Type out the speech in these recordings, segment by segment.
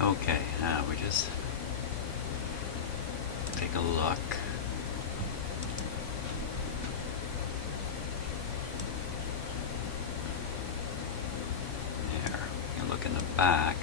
Okay, now we just take a look. There, you can look in the back.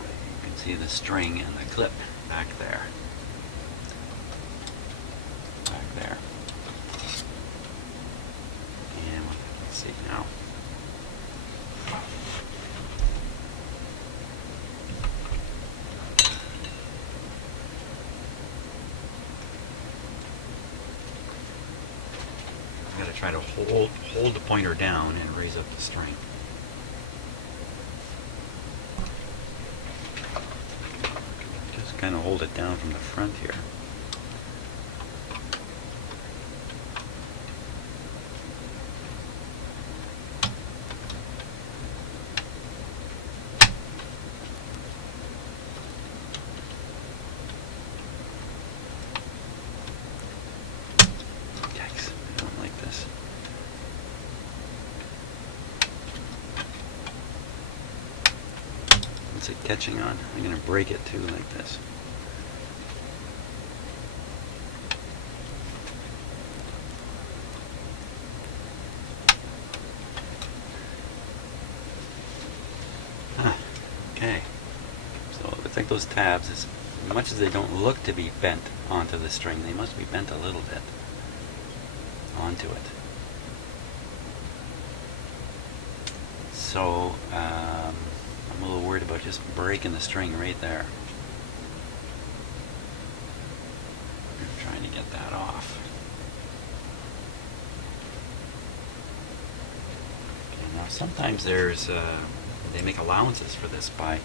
You can see the string and the clip back there. Back there. And let's see now. I'm going to try to hold the pointer down and raise up the string. Just kind of hold it down from the front here. What's it catching on? I'm going to break it too, like this. Okay. So it looks like those tabs, as much as they don't look to be bent onto the string, they must be bent a little bit onto it. So I'm a little worried about just breaking the string right there. I'm trying to get that off. Okay, now sometimes there's they make allowances for this by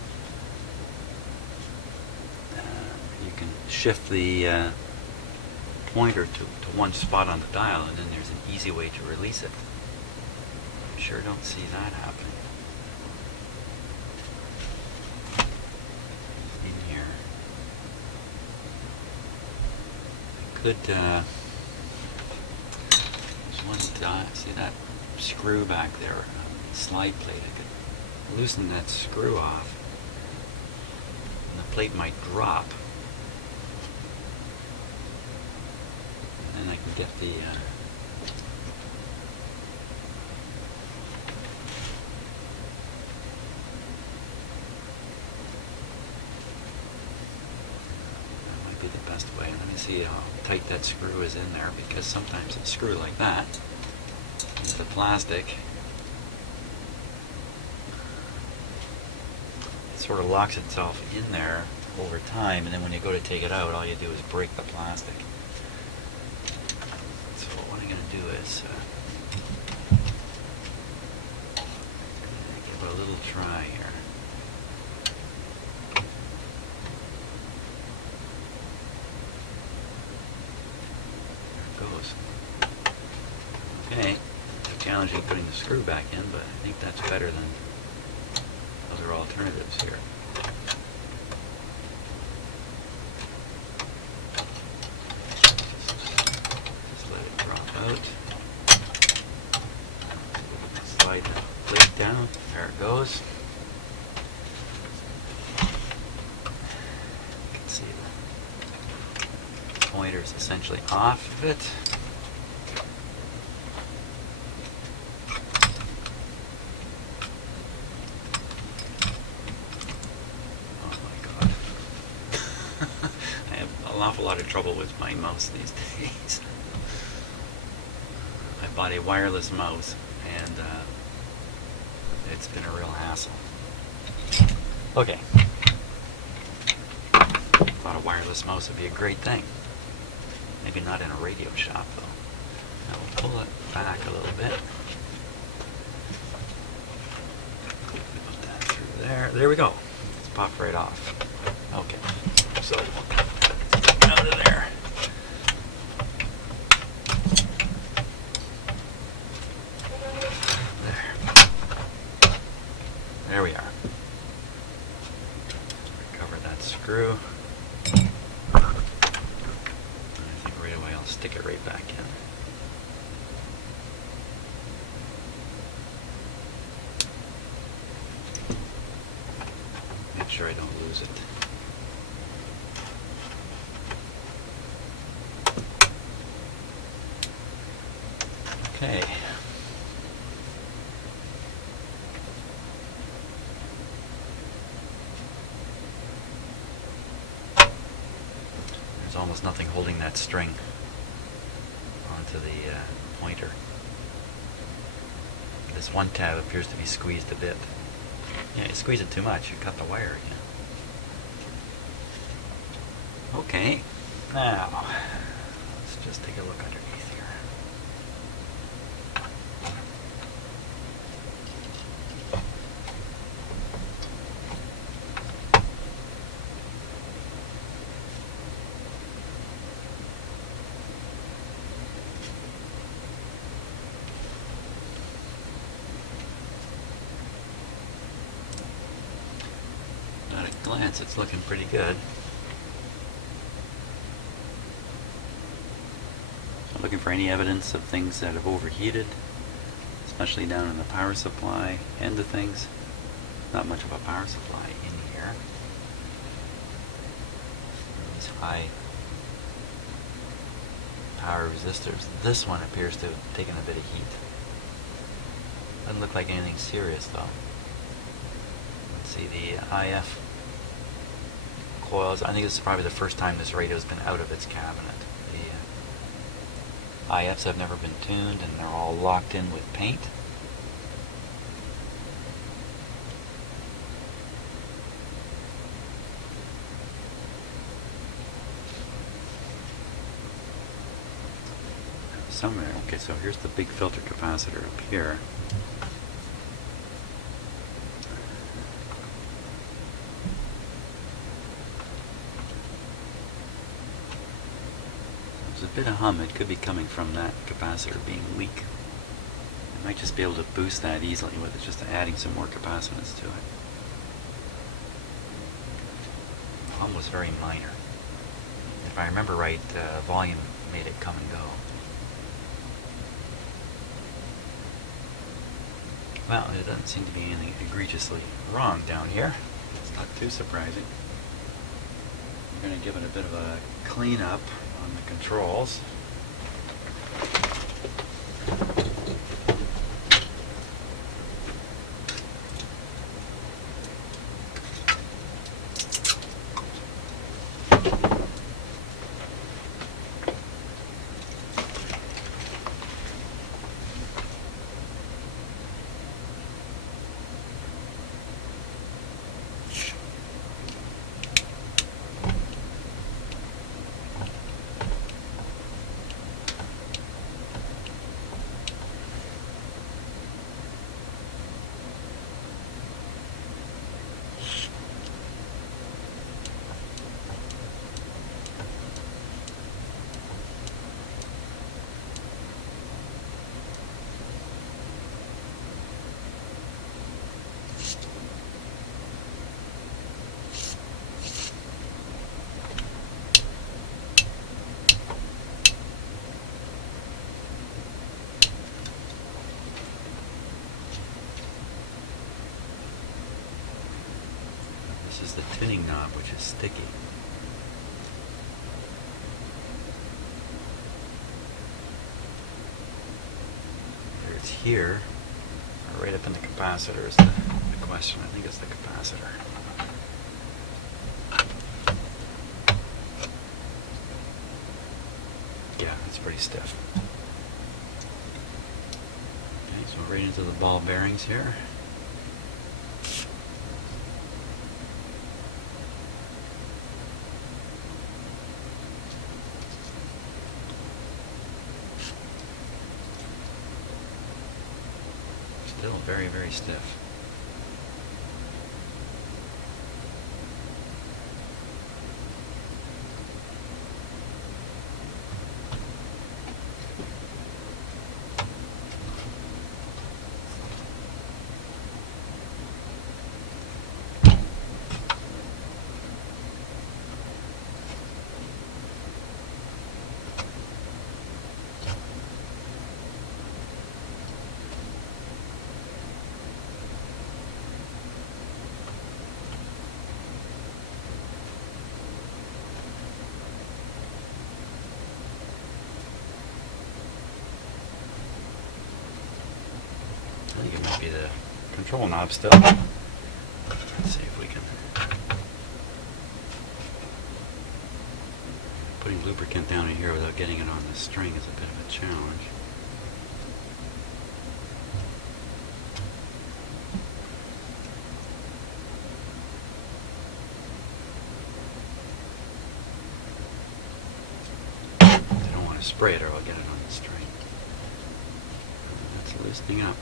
you can shift the pointer to one spot on the dial, and then there's an easy way to release it. I sure don't see that happening. In here, I could there's one dial. See that screw back there, slide plate. I could loosen that screw off, and the plate might drop. And then I can get the be the best way. Let me see how tight that screw is in there, because sometimes it's screwed like that into plastic. It sort of locks itself in there over time, and then when you go to take it out, all you do is break the plastic. So what I'm going to do is give it a little try here. Goes. Okay, it's challenging putting the screw back in, but I think that's better than other alternatives here. Just let it drop out. Slide the plate down. There it goes. You can see the pointer is essentially off of it. Oh my god. I have an awful lot of trouble with my mouse these days. I bought a wireless mouse, and it's been a real hassle. Okay. Thought a wireless mouse would be a great thing. Maybe not in a radio shop, though. Now we'll pull it back a little bit. Put that through there. There we go. It's popped right off. Okay. So, out of there. There we are. Recover that screw. Stick it right back in. sure I don't lose it. Okay. There's almost nothing holding that string onto the pointer. This one tab appears to be squeezed a bit. Yeah, you squeeze it too much, you cut the wire again. Okay, now let's just take a look underneath here. At a glance, it's looking pretty good. I'm looking for any evidence of things that have overheated, especially down in the power supply end of things. Not much of a power supply in here. These high power resistors. This one appears to have taken a bit of heat. Doesn't look like anything serious though. Let's see, the IF coils. I think this is probably the first time this radio's been out of its cabinet. The IFs have never been tuned and they're all locked in with paint. Somewhere, okay, so here's the big filter capacitor up here. There's a bit of hum. It could be coming from that capacitor being weak. I might just be able to boost that easily with it, just adding some more capacitance to it. The hum was very minor. If I remember right, volume made it come and go. Well, there doesn't seem to be anything egregiously wrong down here. It's not too surprising. I'm going to give it a bit of a cleanup on the controls. This is the tuning knob, which is sticky. Whether it's here or right up in the capacitor is the question. I think it's the capacitor. Yeah, it's pretty stiff. Okay, so right into the ball bearings here. Still very, very stiff. think it might be the control knob still. Let's see if we can. Putting lubricant down in here without getting it on the string is a bit of a challenge. I don't want to spray it or I'll get it on the string. That's loosening up.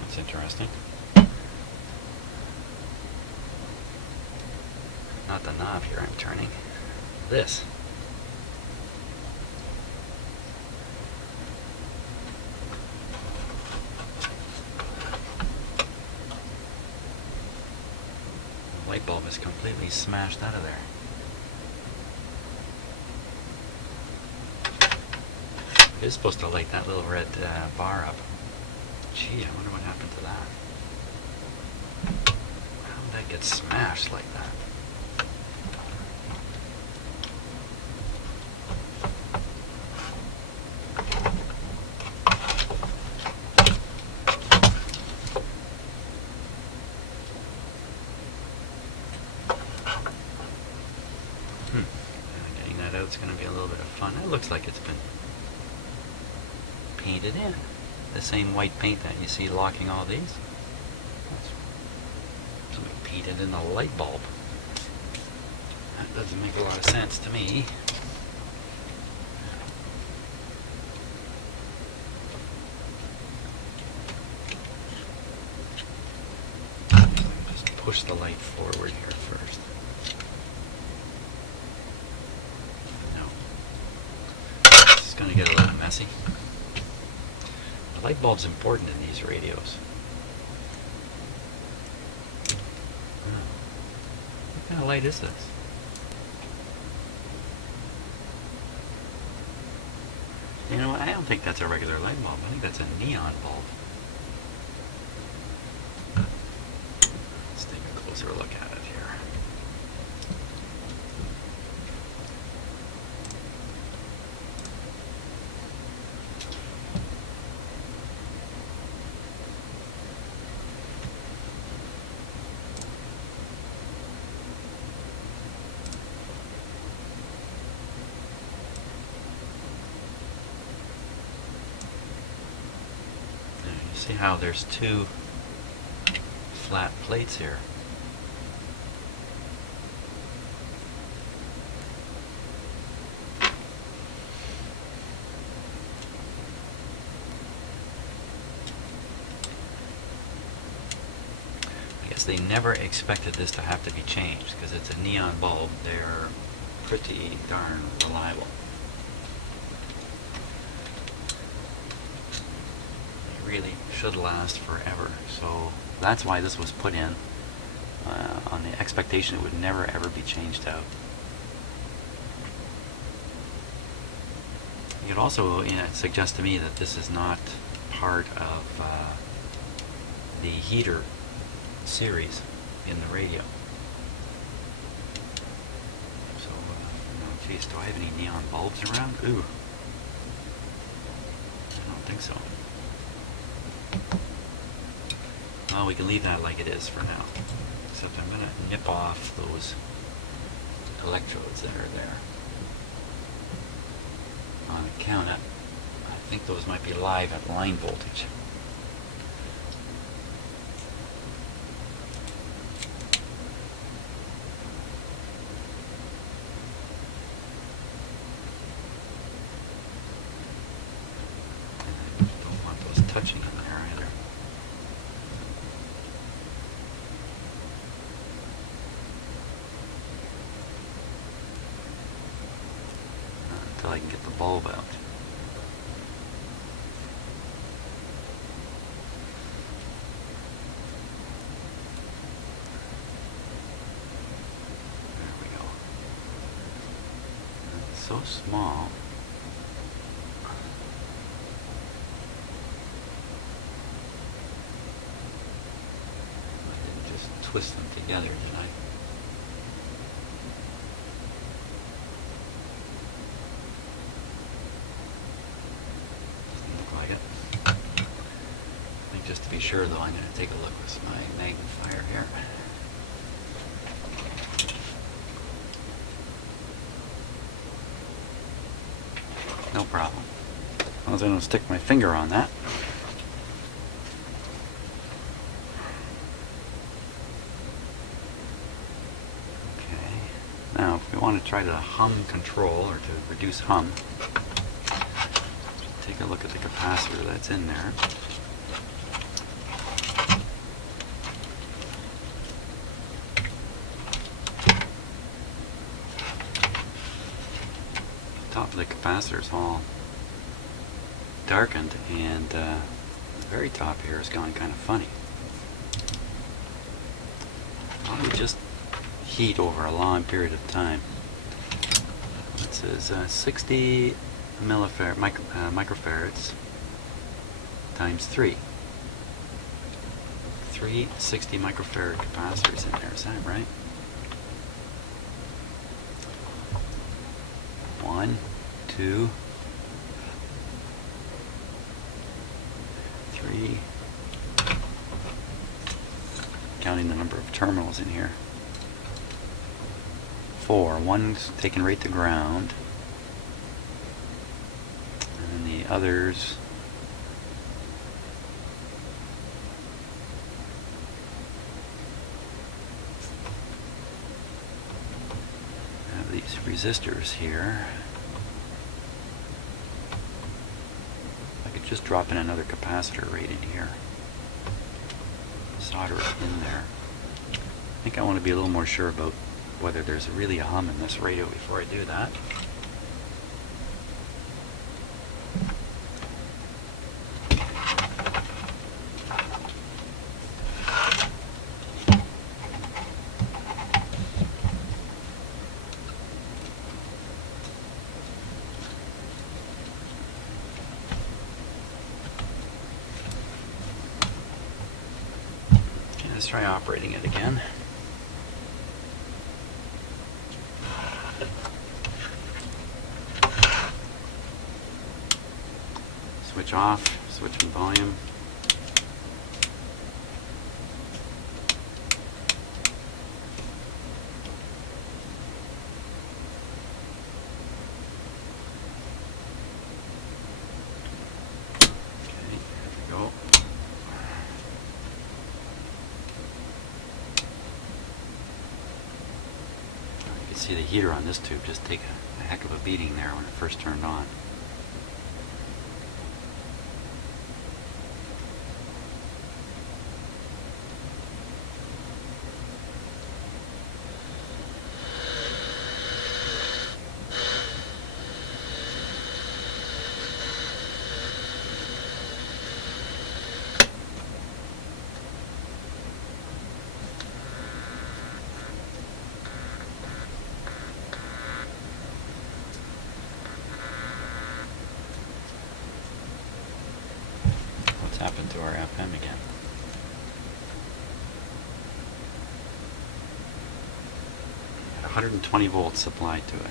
That's interesting. Not the knob here I'm turning. This. The light bulb is completely smashed out of there. It is supposed to light that little red bar up. Gee, I wonder what happened to that. How did that get smashed like that? Getting that out is going to be a little bit of fun. It looks like it's been painted in. The same white paint that you see locking all these. Somebody painted in the light bulb. That doesn't make a lot of sense to me. Just push the light forward here first. No. This is going to get a little messy. The light bulb's important in these radios. What kind of light is this? You know what? I don't think that's a regular light bulb. I think that's a neon bulb. Let's take a closer look at it here. See how there's two flat plates here. I guess they never expected this to have to be changed because it's a neon bulb. They're pretty darn reliable. Really should last forever, so that's why this was put in on the expectation it would never ever be changed out. You could also suggest to me that this is not part of the heater series in the radio. So, geez, do I have any neon bulbs around? Ooh, I don't think so. Well, we can leave that like it is for now. Except I'm going to nip off those electrodes that are there. On account of, I think those might be live at line voltage. And I don't want those touching in there either. can get the bulb out. There we go. It's so small. I didn't just twist them together, did I? Just to be sure, though, I'm going to take a look with my magnifier here. No problem. As long as I don't stick my finger on that. Okay. Now, if we want to try to hum control, or to reduce hum, take a look at the capacitor that's in there. Top of the capacitor is all darkened, and the very top here is going kind of funny. Probably just heat over a long period of time. It says 60 microfarads times 3. 3 60 microfarad capacitors in there, is that right? 1, 2, 3, counting the number of terminals in here, 4, one's taken right to ground, and then the others have these resistors here. Just drop in another capacitor right in here. Solder it in there. I think I want to be a little more sure about whether there's really a hum in this radio before I do that. Let's try operating it again. Switch off, switch in volume. Okay, there we go. See the heater on this tube just take a heck of a beating there when it first turned on. Happened to our FM again. Got 120 volts supplied to it.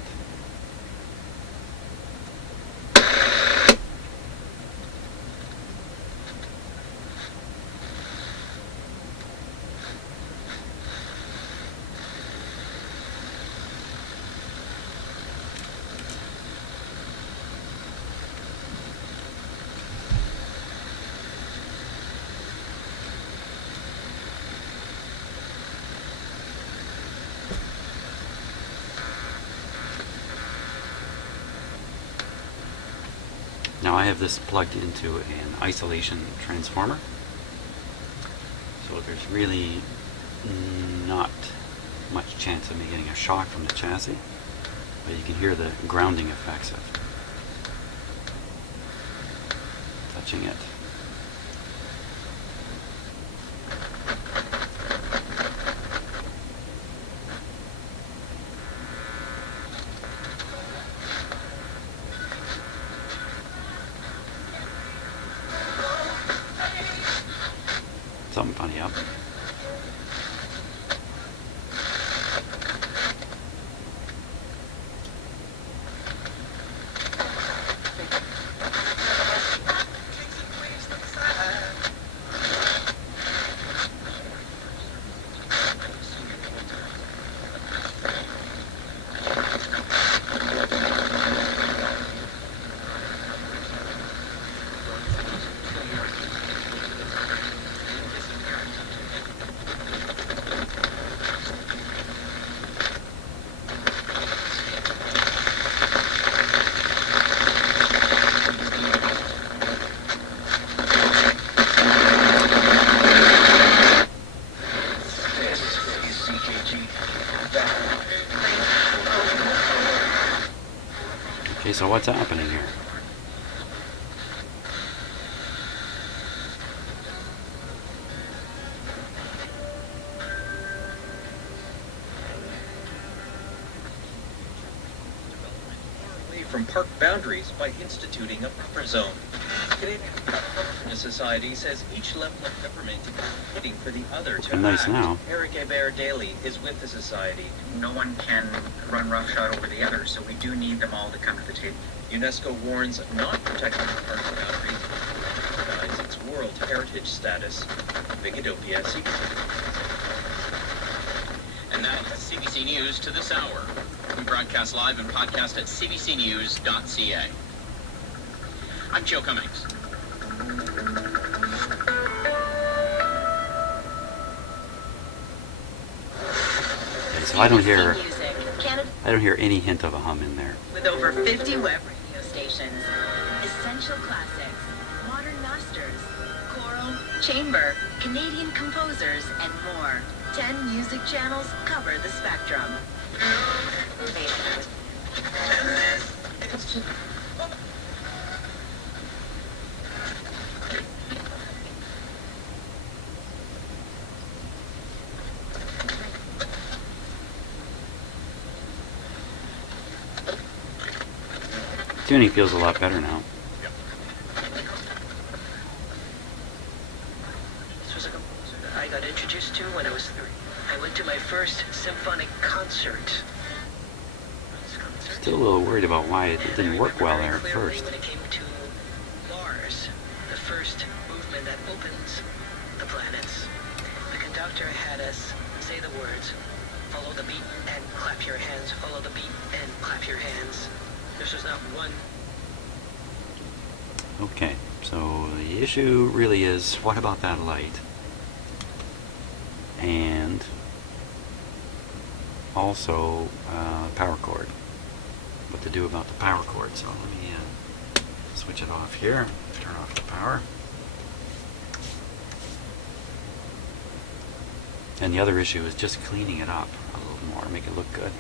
Now I have this plugged into an isolation transformer, so there's really not much chance of me getting a shock from the chassis, but you can hear the grounding effects of touching it. Something funny up. Okay, so what's happening here? Away from park boundaries by instituting a buffer zone. Canadian Government Society says each level of government is waiting for the other to Nice act. now. Eric Hebert Daly is with the society. No one can run roughshod over the other, so we do need them all to come to the table. UNESCO warns not protecting the park boundaries recognize its World Heritage status. Bigodopia, And that is CBC News to this hour. We broadcast live and podcast at cbcnews.ca. I'm Joe Cummings. Okay, so I don't hear any hint of a hum in there. With over 50 web radio stations, essential classics, modern masters, choral, chamber, Canadian composers, and more. 10 music channels cover the spectrum. Tuning feels a lot better now. This was a composer that I got introduced to when I was 3. I went to my first symphonic concert. Still a little worried about why it didn't work well there at Clearly first. when it came to Mars, the first movement that opens the planets, the conductor had us say the words, follow the beat and clap your hands, follow the beat and clap your hands. This was not one. Okay, so the issue really is, what about that light? And also power cord. What to do about the power cord. So let me switch it off here, turn off the power. And the other issue is just cleaning it up a little more, make it look good.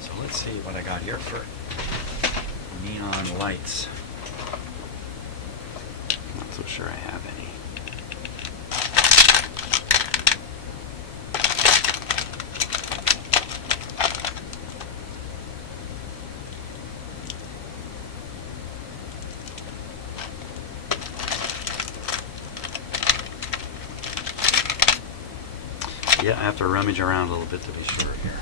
So let's see what I got here for neon lights. Not so sure I have any. Yeah, I have to rummage around a little bit to be sure here.